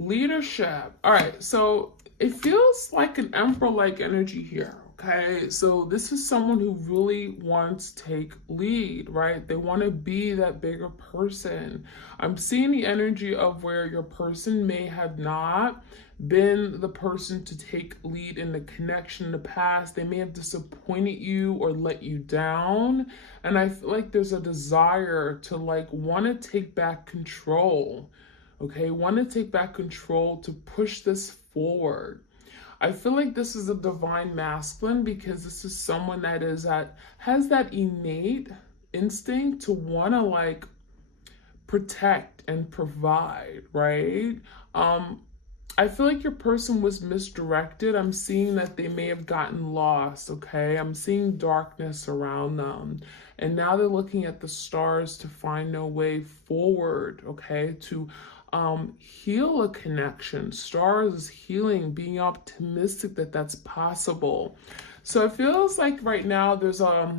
Leadership. All right, so it feels like an emperor-like energy here. Okay, so this is someone who really wants to take lead, right? They want to be that bigger person. I'm seeing the energy of where your person may have not been the person to take lead in the connection in the past. They may have disappointed you or let you down. And I feel like there's a desire to like want to take back control. Okay, want to take back control to push this forward. I feel like this is a divine masculine because this is someone that is at has that innate instinct to want to like protect and provide, right? Um I feel like your person was misdirected. I'm seeing that they may have gotten lost, okay? I'm seeing darkness around them. And now they're looking at the stars to find a way forward, okay? To heal a connection. Stars is healing, being optimistic that that's possible. So it feels like right now there's a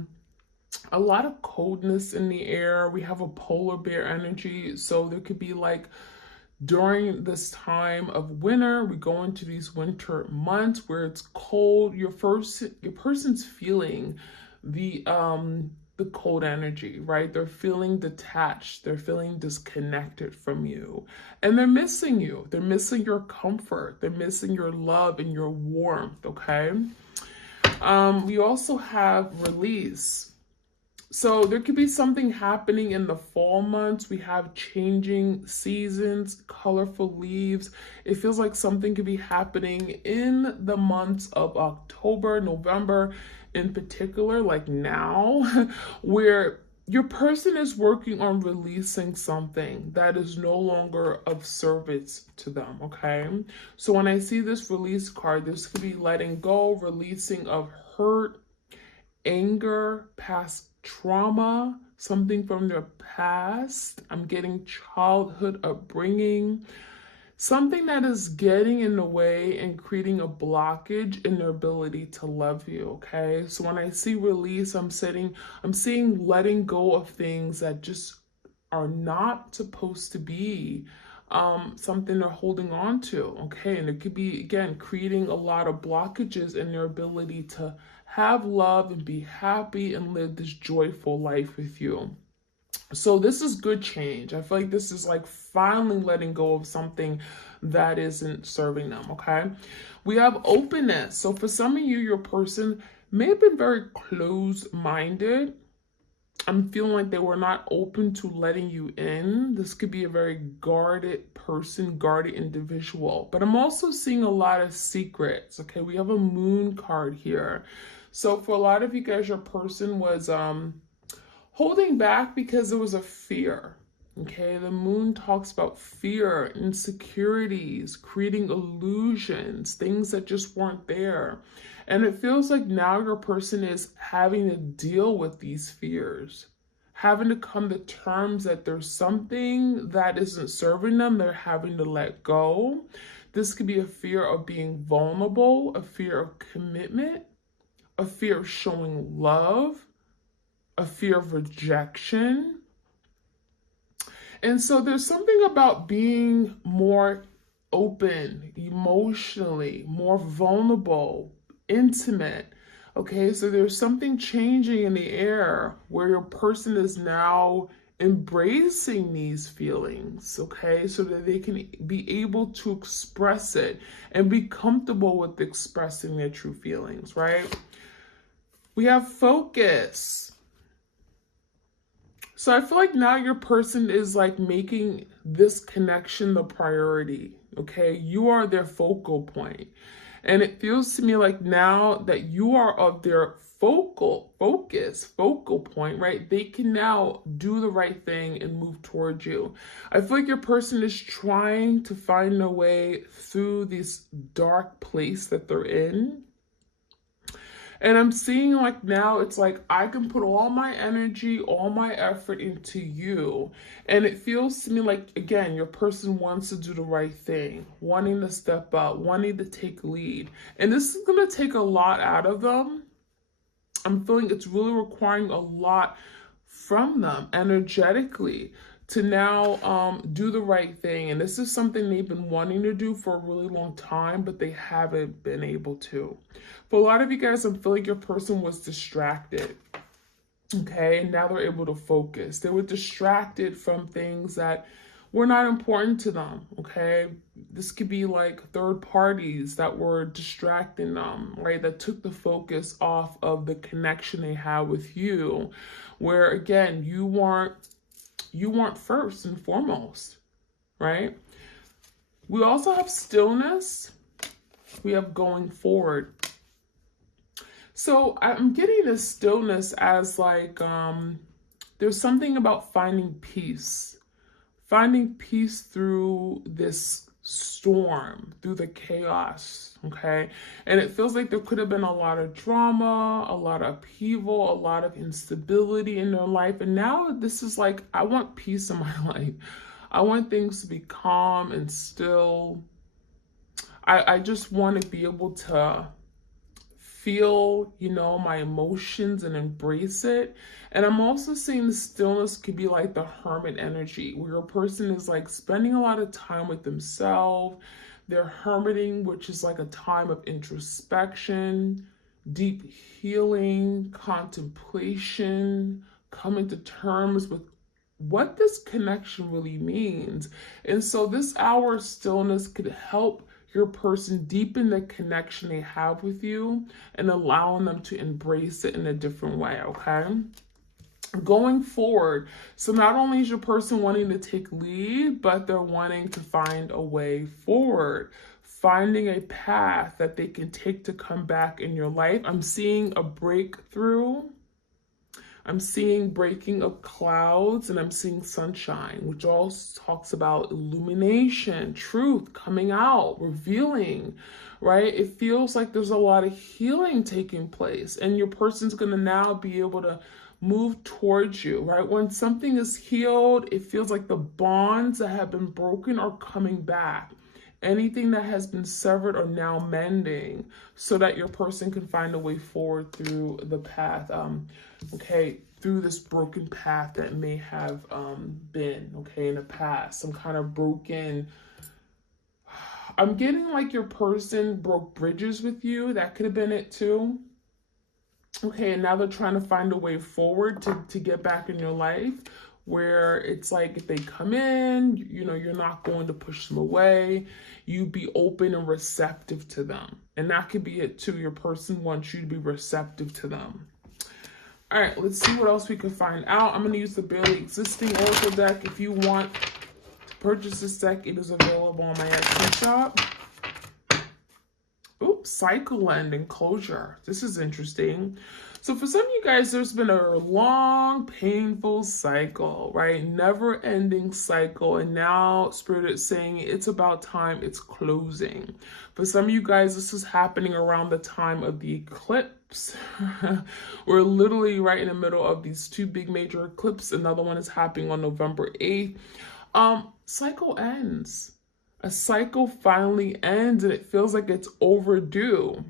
lot of coldness in the air. We have a polar bear energy. So there could be like during this time of winter, we go into these winter months where it's cold. Your person's feeling the cold energy, right? They're feeling detached, they're feeling disconnected from you, and they're missing you. They're missing your comfort, they're missing your love and your warmth. Okay. We also have release. So there could be something happening in the fall months. We have changing seasons, colorful leaves. It feels like something could be happening in the months of October, November in particular, like now, where your person is working on releasing something that is no longer of service to them, okay? So when I see this release card, this could be letting go, releasing of hurt, anger, past trauma, something from their past. I'm getting childhood upbringing, something that is getting in the way and creating a blockage in their ability to love you. Okay. So when I see release, I'm seeing letting go of things that just are not supposed to be something they're holding on to. Okay. And it could be, again, creating a lot of blockages in their ability to have love and be happy and live this joyful life with you. So this is good change. I feel like this is like finally letting go of something that isn't serving them. Okay. We have openness. So for some of you, your person may have been very closed minded. I'm feeling like they were not open to letting you in. This could be a very guarded person, guarded individual. But I'm also seeing a lot of secrets. Okay, we have a moon card here. So for a lot of you guys, your person was holding back because there was a fear. Okay, the moon talks about fear, insecurities, creating illusions, things that just weren't there. And it feels like now your person is having to deal with these fears, having to come to terms that there's something that isn't serving them, they're having to let go. This could be a fear of being vulnerable, a fear of commitment, a fear of showing love, a fear of rejection. And so there's something about being more open emotionally, more vulnerable, intimate. Okay, so there's something changing in the air where your person is now embracing these feelings, okay, so that they can be able to express it and be comfortable with expressing their true feelings, right? We have focus. So I feel like now your person is like making this connection the priority. Okay. You are their focal point. And it feels to me like now that you are of their focal point, right? They can now do the right thing and move towards you. I feel like your person is trying to find a way through this dark place that they're in. And I'm seeing like now it's like I can put all my energy, all my effort into you. And it feels to me like, again, your person wants to do the right thing, wanting to step up, wanting to take lead. And this is going to take a lot out of them. I'm feeling it's really requiring a lot from them energetically to now do the right thing. And this is something they've been wanting to do for a really long time, but they haven't been able to. For a lot of you guys, I feel like your person was distracted. Okay, and now they're able to focus. They were distracted from things that were not important to them. Okay, this could be like third parties that were distracting them, right? That took the focus off of the connection they had with you, where again, you weren't first and foremost, right? We also have stillness. We have going forward. So I'm getting this stillness as like, there's something about finding peace through this storm, through the chaos, okay? And it feels like there could have been a lot of drama, a lot of upheaval, a lot of instability in their life. And now this is like, I want peace in my life. I want things to be calm and still. I just want to be able to feel, my emotions and embrace it. And I'm also seeing the stillness could be like the hermit energy, where a person is like spending a lot of time with themselves. They're hermiting, which is like a time of introspection, deep healing, contemplation, coming to terms with what this connection really means. And so this hour of stillness could help your person deepen the connection they have with you and allowing them to embrace it in a different way, okay? Going forward, so not only is your person wanting to take lead, but they're wanting to find a way forward, finding a path that they can take to come back in your life. I'm seeing a breakthrough. I'm seeing breaking of clouds, and I'm seeing sunshine, which also talks about illumination, truth coming out, revealing, right? It feels like there's a lot of healing taking place, and your person's going to now be able to move towards you, right? When something is healed, it feels like the bonds that have been broken are coming back. Anything that has been severed are now mending so that your person can find a way forward through the path, through this broken path that may have been, in the past. Some kind of broken, I'm getting like your person broke bridges with you. That could have been it too. Okay, and now they're trying to find a way forward to get back in your life, where it's like if they come in, you're not going to push them away. You be open and receptive to them. And that could be it too. Your person wants you to be receptive to them. All right, let's see what else we can find out. I'm going to use the Barely Existing Oracle deck. If you want to purchase this deck, it is available on my Etsy shop. Oops, cycle end and closure. This is interesting. So for some of you guys, there's been a long, painful cycle, right? Never-ending cycle. And now Spirit is saying it's about time it's closing. For some of you guys, this is happening around the time of the eclipse. We're literally right in the middle of these two big major eclipses. Another one is happening on November 8th. Cycle ends. A cycle finally ends, and it feels like it's overdue.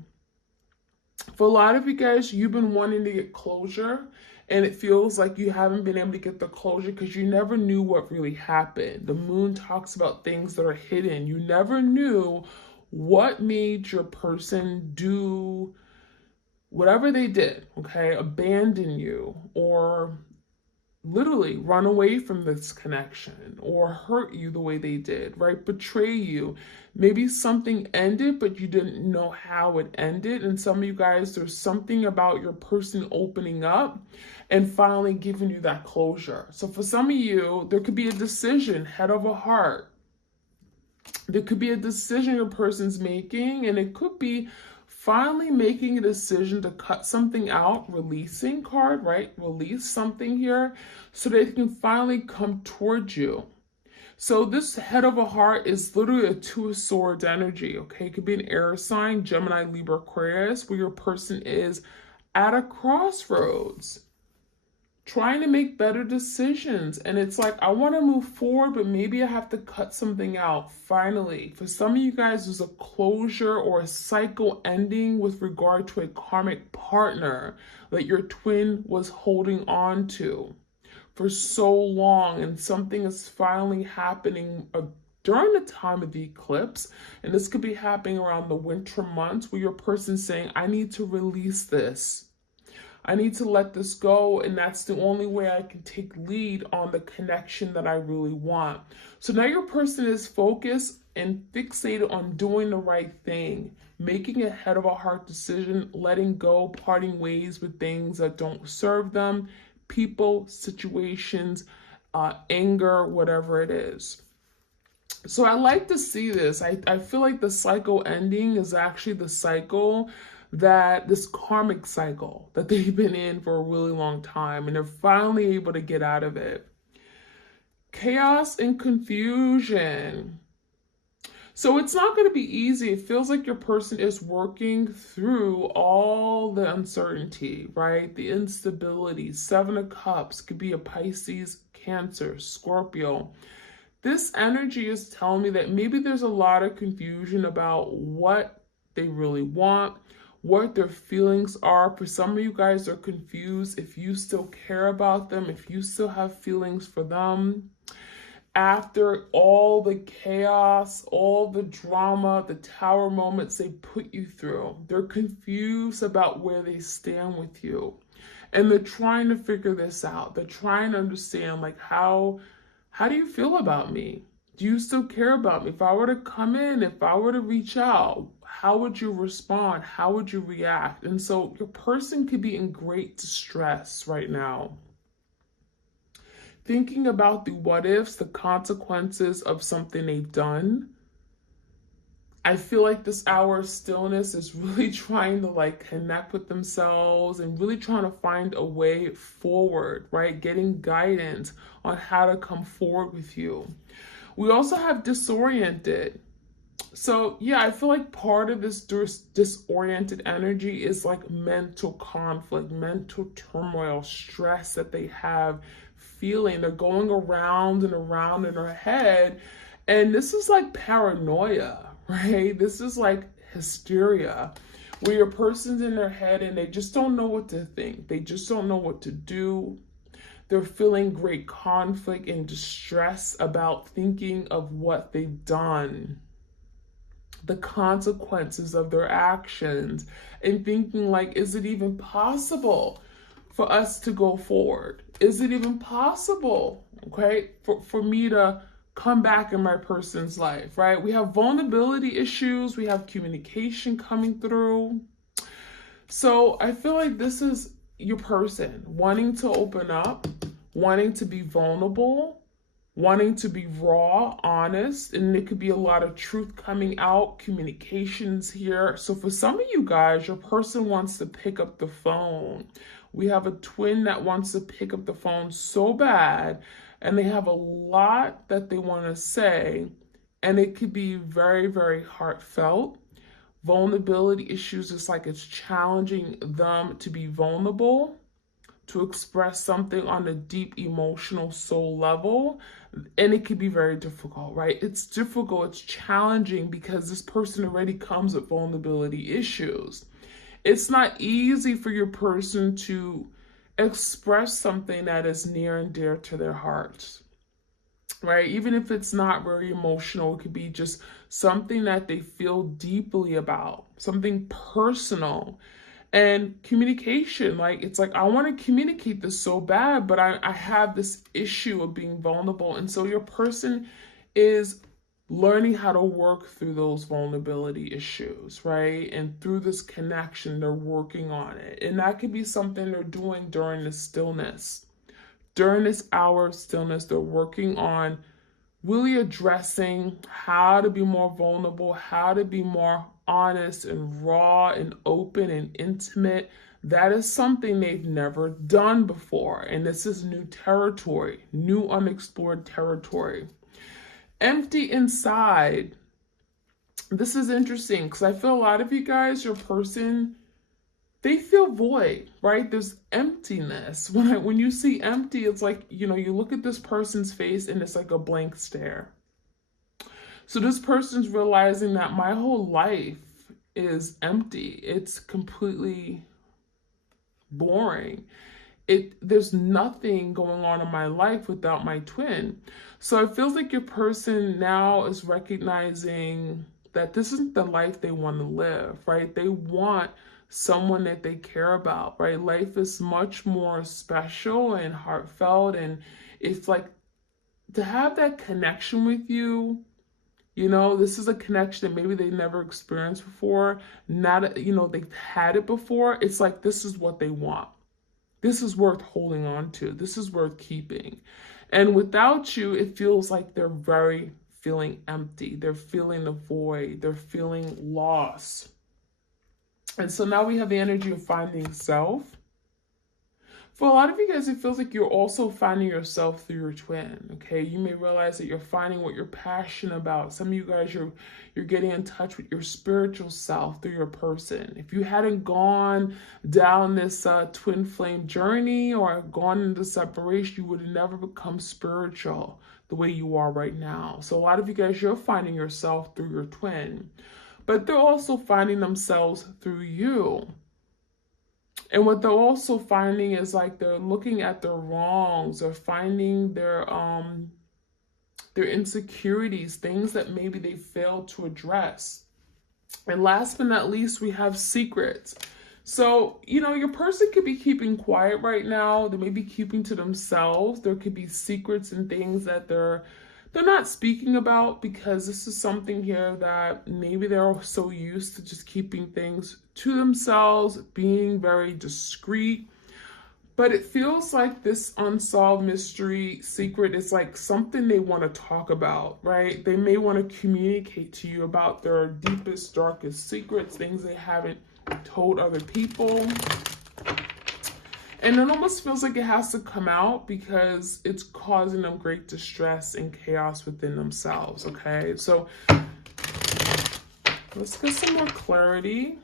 For a lot of you guys, you've been wanting to get closure, and it feels like you haven't been able to get the closure because you never knew what really happened. The moon talks about things that are hidden. You never knew what made your person do whatever they did, abandon you, or literally run away from this connection, or hurt you the way they did, right? Betray you. Maybe something ended, but you didn't know how it ended. And some of you guys, there's something about your person opening up and finally giving you that closure. So for some of you, there could be a decision, head over heart. There could be a decision your person's making, and it could be finally making a decision to cut something out, releasing card, right? Release something here so they can finally come towards you. So this head of a heart is literally a Two of Swords energy, okay? It could be an air sign, Gemini, Libra, Aquarius, where your person is at a crossroads, trying to make better decisions. And it's like, I want to move forward, but maybe I have to cut something out. Finally, for some of you guys, there's a closure or a cycle ending with regard to a karmic partner that your twin was holding on to. for so long, and something is finally happening during the time of the eclipse. And this could be happening around the winter months, where your person's saying, I need to release this. I need to let this go, and that's the only way I can take lead on the connection that I really want. So now your person is focused and fixated on doing the right thing, making a head of a heart decision, letting go, parting ways with things that don't serve them, people, situations, anger, whatever it is. So I like to see this. I feel like the cycle ending is actually the cycle that this karmic cycle that they've been in for a really long time, and they're finally able to get out of it. Chaos and confusion. So it's not going to be easy. It feels like your person is working through all the uncertainty, right? The instability. 7 of Cups could be a Pisces, Cancer, Scorpio. This energy is telling me that maybe there's a lot of confusion about what they really want, what their feelings are. For some of you guys are confused if you still care about them, if you still have feelings for them. After all the chaos, all the drama, the tower moments they put you through, they're confused about where they stand with you. And they're trying to figure this out. They're trying to understand, like, how do you feel about me? Do you still care about me? If I were to come in, if I were to reach out, how would you respond? How would you react? And so your person could be in great distress right now, thinking about the what ifs, the consequences of something they've done. I feel like this hour of stillness is really trying to like connect with themselves and really trying to find a way forward, right? Getting guidance on how to come forward with you. We also have disoriented. So yeah, I feel like part of this disoriented energy is like mental conflict, mental turmoil, stress that they have feeling. They're going around and around in their head. And this is like paranoia, right? This is like hysteria, where your person's in their head and they just don't know what to think. They just don't know what to do. They're feeling great conflict and distress about thinking of what they've done, the consequences of their actions, and thinking like, is it even possible for us to go forward? Is it even possible, okay, for me to come back in my person's life, right? We have vulnerability issues. We have communication coming through. So I feel like this is your person wanting to open up, wanting to be vulnerable, wanting to be raw, honest, and it could be a lot of truth coming out, communications here. So for some of you guys, your person wants to pick up the phone. We have a twin that wants to pick up the phone so bad, and they have a lot that they want to say, and it could be very, very heartfelt. Vulnerability issues, it's like it's challenging them to be vulnerable, to express something on a deep emotional soul level. And it can be very difficult, right? It's difficult, it's challenging, because this person already comes with vulnerability issues. It's not easy for your person to express something that is near and dear to their hearts, right? Even if it's not very emotional, it could be just something that they feel deeply about, something personal. And communication, like, it's like, I want to communicate this so bad, but I have this issue of being vulnerable. And so your person is learning how to work through those vulnerability issues, right? And through this connection, they're working on it. And that could be something they're doing during the stillness. During this hour of stillness, they're working on really addressing how to be more vulnerable, how to be more honest and raw and open and intimate. That is something they've never done before. And this is new territory, new unexplored territory. Empty inside. This is interesting because I feel a lot of you guys, your person, they feel void, right? There's emptiness. When you see empty, it's like, you look at this person's face and it's like a blank stare. So this person's realizing that my whole life is empty. It's completely boring. there's nothing going on in my life without my twin. So it feels like your person now is recognizing that this isn't the life they want to live, right? They want someone that they care about, right? Life is much more special and heartfelt, and it's like to have that connection with you. You know, this is a connection that maybe they never experienced before. Not, you know, they've had it before. It's like this is what they want. This is worth holding on to. This is worth keeping. And without you, it feels like they're very feeling empty. They're feeling the void. They're feeling lost. And so now we have the energy of finding self. For a lot of you guys, it feels like you're also finding yourself through your twin, okay? You may realize that you're finding what you're passionate about. Some of you guys, you're getting in touch with your spiritual self through your person. If you hadn't gone down this twin flame journey or gone into separation, you would have never become spiritual the way you are right now. So a lot of you guys, you're finding yourself through your twin, but they're also finding themselves through you. And what they're also finding is like they're looking at their wrongs or finding their insecurities, things that maybe they failed to address. And last but not least, we have secrets. So, you know, your person could be keeping quiet right now. They may be keeping to themselves. There could be secrets and things that they're not speaking about, because this is something here that maybe they're so used to just keeping things to themselves, being very discreet. But it feels like this unsolved mystery secret is like something they want to talk about, right? They may want to communicate to you about their deepest, darkest secrets, things they haven't told other people. And it almost feels like it has to come out because it's causing them great distress and chaos within themselves, okay? So let's get some more clarity.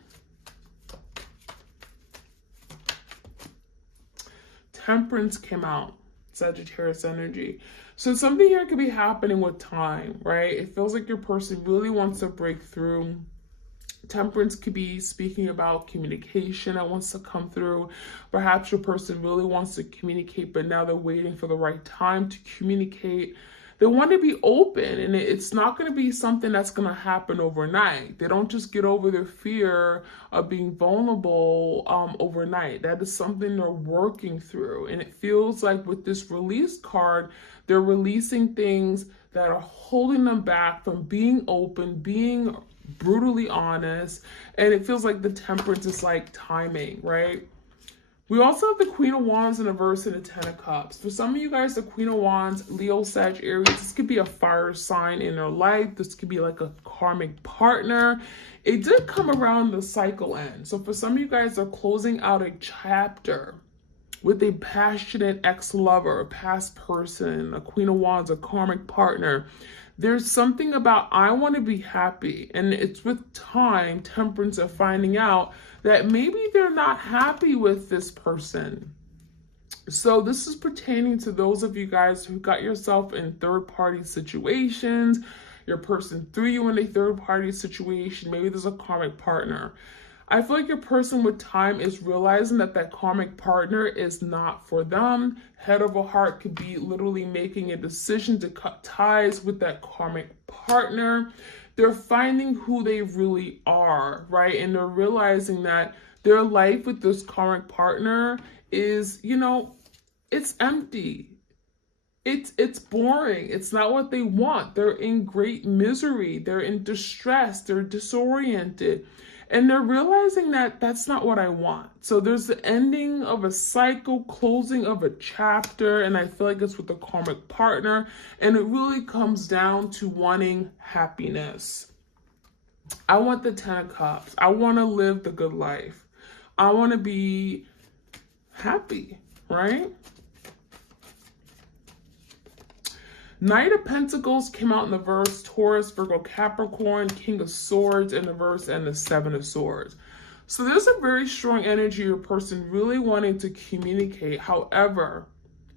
Temperance came out, Sagittarius energy. So something here could be happening with time, right? It feels like your person really wants to break through. Temperance could be speaking about communication that wants to come through. Perhaps your person really wants to communicate, but now they're waiting for the right time to communicate. They want to be open, and it's not going to be something that's going to happen overnight. They don't just get over their fear of being vulnerable overnight. That is something they're working through. And it feels like with this release card, they're releasing things that are holding them back from being open, being brutally honest. And it feels like the temperance is like timing, right? We also have the Queen of Wands in reverse and the Ten of Cups. For some of you guys, the Queen of Wands, Leo, Sag, Aries, this could be a fire sign in their life. This could be like a karmic partner. It did come around the cycle end. So for some of you guys, they're closing out a chapter with a passionate ex-lover, a past person, a Queen of Wands, a karmic partner. There's something about, I want to be happy. And it's with time, temperance, of finding out that maybe they're not happy with this person. So this is pertaining to those of you guys who got yourself in third-party situations. Your person threw you in a third-party situation. Maybe there's a karmic partner. I feel like your person with time is realizing that that karmic partner is not for them. Head over heart could be literally making a decision to cut ties with that karmic partner. They're finding who they really are, right? And they're realizing that their life with this karmic partner is, you know, it's empty. It's boring. It's not what they want. They're in great misery. They're in distress. They're disoriented. And they're realizing that that's not what I want. So there's the ending of a cycle, closing of a chapter, and I feel like it's with a karmic partner. And it really comes down to wanting happiness. I want the Ten of Cups. I want to live the good life. I want to be happy, right? Knight of Pentacles came out in the verse, Taurus, Virgo, Capricorn, King of Swords in the verse, and the Seven of Swords. So there's a very strong energy of your person really wanting to communicate. However,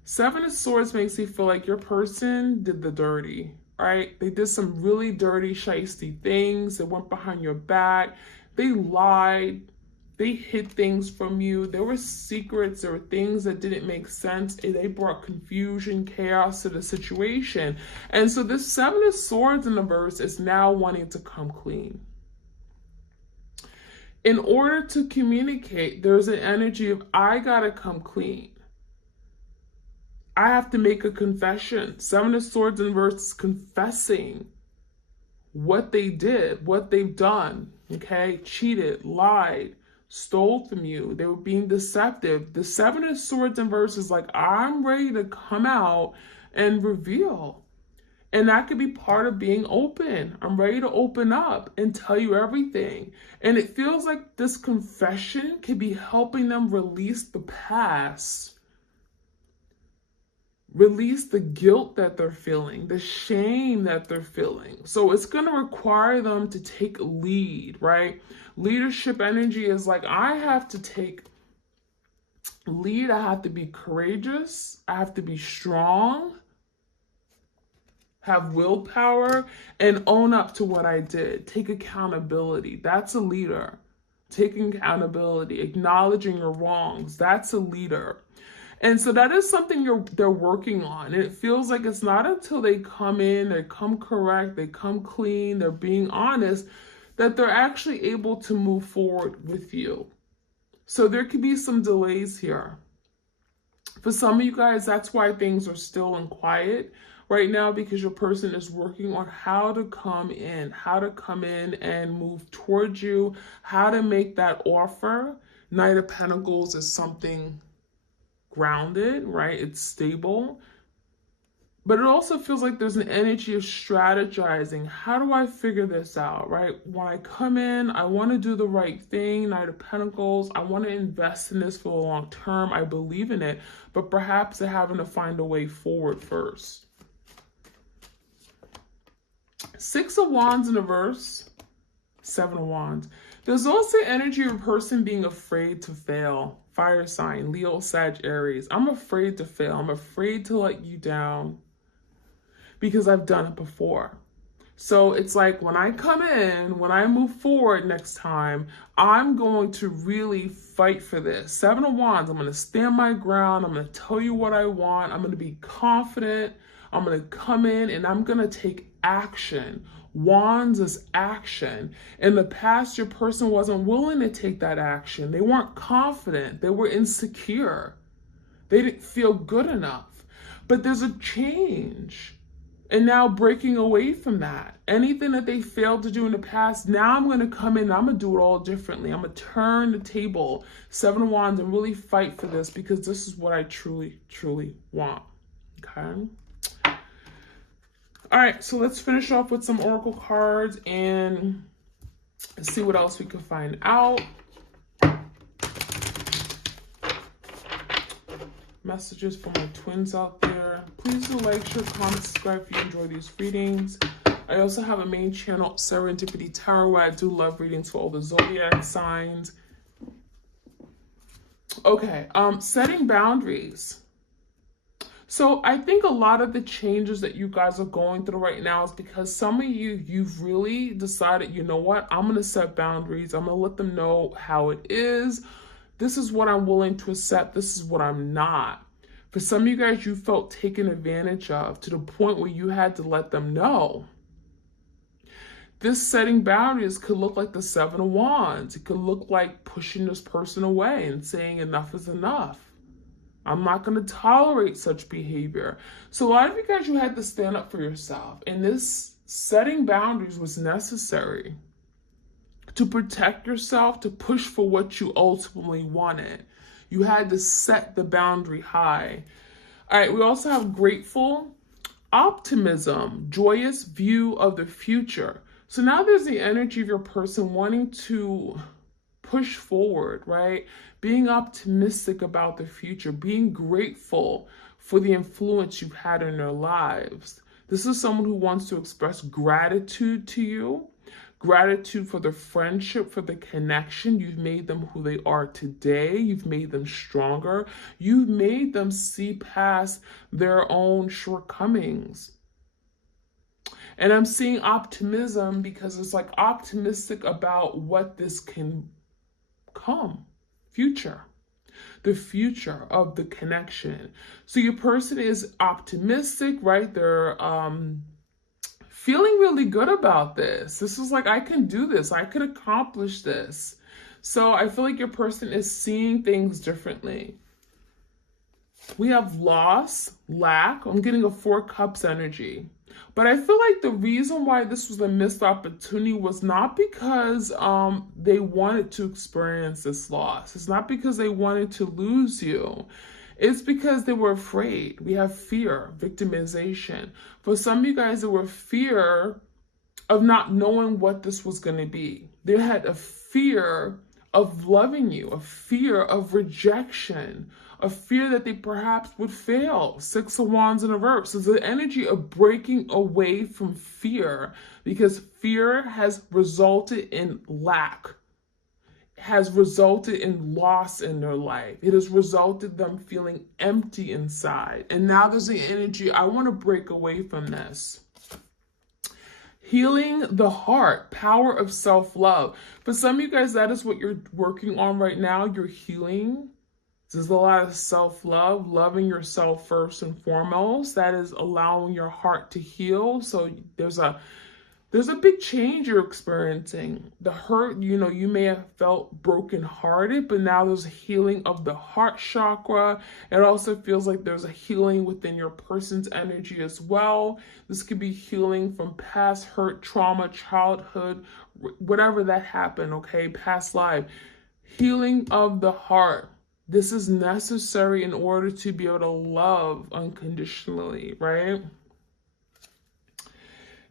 Seven of Swords makes me feel like your person did the dirty, right? They did some really dirty, shiesty things. They went behind your back. They lied. they hid things from you. There were secrets, there were things that didn't make sense, and they brought confusion, chaos to the situation. And so this Seven of Swords in the verse is now wanting to come clean. In order to communicate, there's an energy of, I gotta come clean. I have to make a confession. Seven of Swords in verse is confessing what they did, what they've done, okay? Cheated, lied, stole from you. They were being deceptive. The Seven of Swords in verse is like, I'm ready to come out and reveal. And that could be part of being open. I'm ready to open up and tell you everything. And it feels like this confession could be helping them release the past, release the guilt that they're feeling, the shame that they're feeling. So it's going to require them to take lead, right? Leadership energy is like, I have to take lead. I have to be courageous. I have to be strong, have willpower, and own up to what I did. Take accountability. That's a leader. Taking accountability, acknowledging your wrongs. That's a leader. And so that is something they're working on. And it feels like it's not until they come in, they come correct, they come clean, they're being honest, that they're actually able to move forward with you. So there could be some delays here. For some of you guys, that's why things are still in quiet right now, because your person is working on how to come in and move towards you, how to make that offer. Knight of Pentacles is something grounded, right? It's stable. But it also feels like there's an energy of strategizing. How do I figure this out, right? When I come in, I want to do the right thing. Knight of Pentacles, I want to invest in this for the long term. I believe in it, but perhaps they're having to find a way forward first. Six of Wands in the verse, Seven of Wands. There's also energy of a person being afraid to fail. Fire sign, Leo, Sag, Aries. I'm afraid to fail. I'm afraid to let you down because I've done it before. So it's like when I come in, when I move forward next time, I'm going to really fight for this. Seven of Wands, I'm going to stand my ground. I'm going to tell you what I want. I'm going to be confident. I'm going to come in and I'm going to take action. Wands is action. In the past, your person wasn't willing to take that action. They weren't confident. They were insecure. They didn't feel good enough. But there's a change. And now breaking away from that. Anything that they failed to do in the past, now I'm going to come in and I'm going to do it all differently. I'm going to turn the table, Seven of Wands, and really fight for this because this is what I truly, truly want. Okay? All right, so let's finish off with some oracle cards and see what else we can find out. Messages for my twins out there. Please do like, share, comment, subscribe if you enjoy these readings. I also have a main channel, Serendipity Tarot, where I do love readings for all the zodiac signs. Okay, setting boundaries. So I think a lot of the changes that you guys are going through right now is because some of you've really decided, you know what, I'm going to set boundaries. I'm going to let them know how it is. This is what I'm willing to accept. This is what I'm not. For some of you guys, you felt taken advantage of to the point where you had to let them know. This setting boundaries could look like the Seven of Wands. It could look like pushing this person away and saying enough is enough. I'm not going to tolerate such behavior. So a lot of you guys, you had to stand up for yourself. And this setting boundaries was necessary to protect yourself, to push for what you ultimately wanted. You had to set the boundary high. All right, we also have grateful, optimism, joyous view of the future. So now there's the energy of your person wanting to push forward, right? Being optimistic about the future, being grateful for the influence you've had in their lives. This is someone who wants to express gratitude to you, gratitude for the friendship, for the connection. You've made them who they are today. You've made them stronger. You've made them see past their own shortcomings. And I'm seeing optimism because it's like optimistic about what this can come. Future. The future of the connection. So your person is optimistic, right? They're feeling really good about this. This is like, I can do this. I can accomplish this. So I feel like your person is seeing things differently. We have loss, lack. I'm getting a 4 cups energy. But I feel like the reason why this was a missed opportunity was not because they wanted to experience this loss. It's not because they wanted to lose you. It's because they were afraid. We have fear, victimization. For some of you guys, there were fear of not knowing what this was going to be. They had a fear of loving you, a fear of rejection, a fear that they perhaps would fail. 6 of Wands in reverse. So the energy of breaking away from fear, because fear has resulted in lack, has resulted in loss in their life. It has resulted them feeling empty inside. And now there's the energy, I want to break away from this. Healing the heart, power of self-love. For some of you guys, that is what you're working on right now. You're healing. There's a lot of self-love, loving yourself first and foremost. That is allowing your heart to heal. So there's a big change you're experiencing. The hurt, you may have felt brokenhearted, but now there's a healing of the heart chakra. It also feels like there's a healing within your person's energy as well. This could be healing from past hurt, trauma, childhood, whatever that happened, okay? Past life. Healing of the heart. This is necessary in order to be able to love unconditionally, right?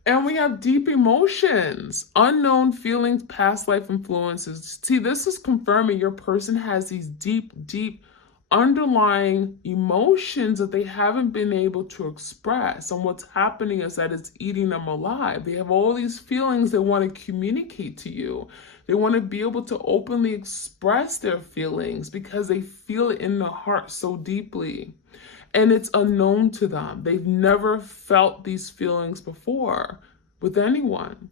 And we have deep emotions, unknown feelings, past life influences. See, this is confirming your person has these deep, deep underlying emotions that they haven't been able to express. And what's happening is that it's eating them alive. They have all these feelings they want to communicate to you. They want to be able to openly express their feelings because they feel it in their heart so deeply. And it's unknown to them. They've never felt these feelings before with anyone.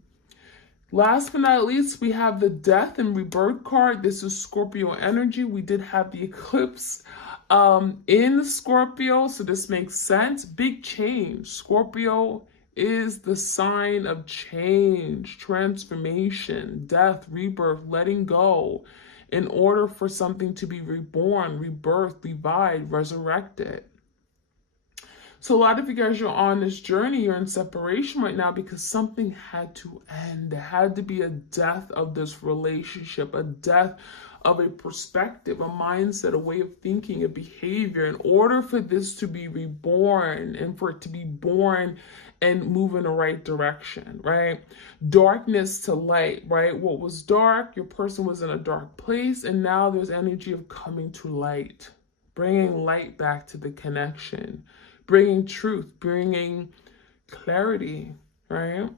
Last but not least, we have the Death and Rebirth card. This is Scorpio energy. We did have the eclipse in Scorpio, so this makes sense. Big change. Scorpio is the sign of change, transformation, death, rebirth, letting go in order for something to be reborn, rebirthed, revived, resurrected. So a lot of you guys are on this journey, you're in separation right now because something had to end. There had to be a death of this relationship, a death of a perspective, a mindset, a way of thinking, a behavior, in order for this to be reborn and for it to be born and move in the right direction, right? Darkness to light, right? What was dark, your person was in a dark place, and now there's energy of coming to light, bringing light back to the connection, bringing truth, bringing clarity, right?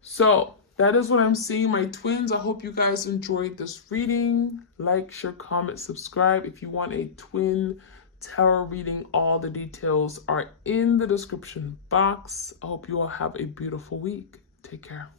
So that is what I'm seeing, my twins. I hope you guys enjoyed this reading. Like, share, comment, subscribe. If you want a twin tarot reading, all the details are in the description box. I hope you all have a beautiful week. Take care.